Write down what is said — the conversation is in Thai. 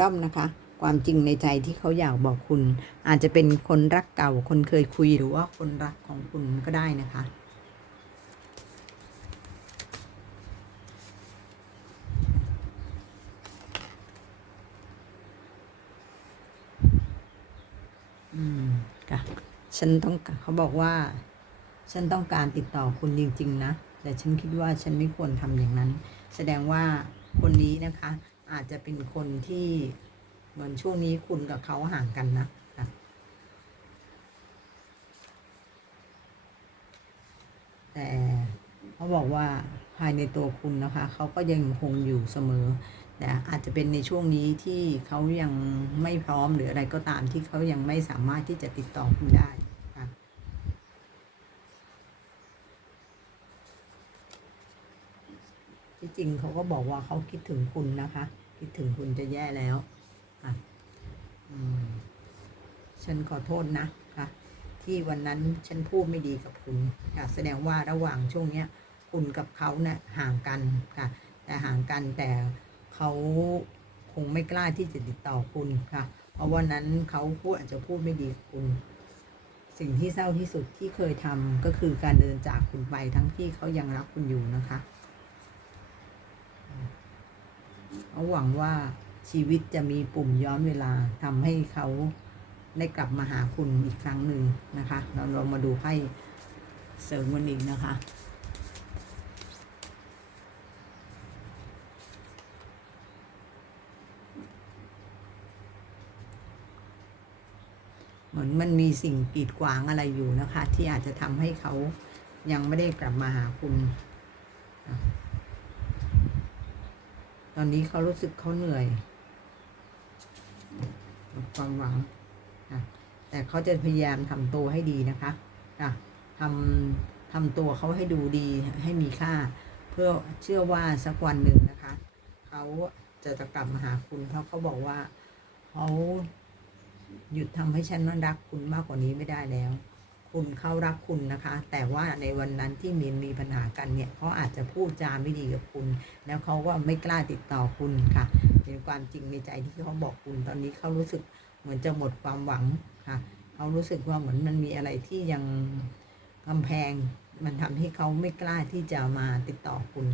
ด้อมนะคะ ความจริงในใจที่เขาอยากบอกคุณ อาจจะเป็นคนรักเก่า คนเคยคุยหรือว่าคนรักของคุณก็ได้นะคะอืมค่ะฉันต้องเขาบอกว่า ฉันต้องการติดต่อคุณจริง ๆ นะ แต่ฉันคิดว่าฉันไม่ควรทำอย่างนั้น แสดงว่าคนนี้นะคะ อาจจะเป็นคนที่เหมือนช่วงนี้คุณกับเขาห่างกันนะค่ะแต่เขาบอกว่าภายในตัวคุณนะคะเขาก็ยังคงอยู่เสมอแต่อาจจะเป็นในช่วงนี้ที่เขายังไม่พร้อมหรืออะไรก็ตามที่เขายังไม่สามารถที่จะติดต่อคุณได้ค่ะ ที่จริงเขาก็บอกว่าเขาคิดถึงคุณนะคะ คิดถึงคุณจะแย่แล้วค่ะฉันขอโทษนะค่ะ ที่วันนั้นฉันพูดไม่ดีกับคุณค่ะแสดงว่าระหว่างช่วงเนี้ย คุณกับเขาเนะ่ะห่างกันค่ะ แต่ห่างกันแต่เขาคงไม่กล้าที่จะติดต่อคุณค่ะ เพราะวันนั้นเขาพูดอาจจะพูดไม่ดีกับคุณสิ่งที่เศร้าที่สุดที่เคยทำก็คือการเดินจากคุณไปทั้งที่เขายังรักคุณอยู่นะคะ เขาหวังว่าชีวิตจะมีปุ่มย้อนเวลาทำให้เขาได้กลับมาหาคุณอีกครั้งหนึ่งนะคะ เราลองมาดูไพ่เสริมวันอีกนะคะ เหมือนมันมีสิ่งกีดขวางอะไรอยู่นะคะ ที่อาจจะทำให้เขายังไม่ได้กลับมาหาคุณ ตอนนี้เขารู้สึกเขาเหนื่อยความหวังอะแต่เขาจะพยายามทำตัวให้ดีนะคะอะทำทำตัวเขาให้ดูดีให้มีค่า เพื่อเชื่อว่าสักวันหนึ่งนะคะ เขาจะจะกลับมาหาคุณเพราะเขาบอกว่าเขาหยุดทำให้ฉันนั้นรักคุณมากกว่านี้ไม่ได้แล้ว คุณเขารักคุณนะคะ แต่ว่าในวันนั้นที่มีมีปัญหากันเนี่ยเขาอาจจะพูดจาไม่ดีกับคุณ แล้วเขาก็ไม่กล้าติดต่อคุณค่ะ เป็นความจริงในใจที่เขาบอกคุณ ตอนนี้เขารู้สึกเหมือนจะหมดความหวังค่ะเขารู้สึกว่าเหมือนมันมีอะไรที่ยังกำแพง มันทำให้เขาไม่กล้าที่จะมาติดต่อคุณ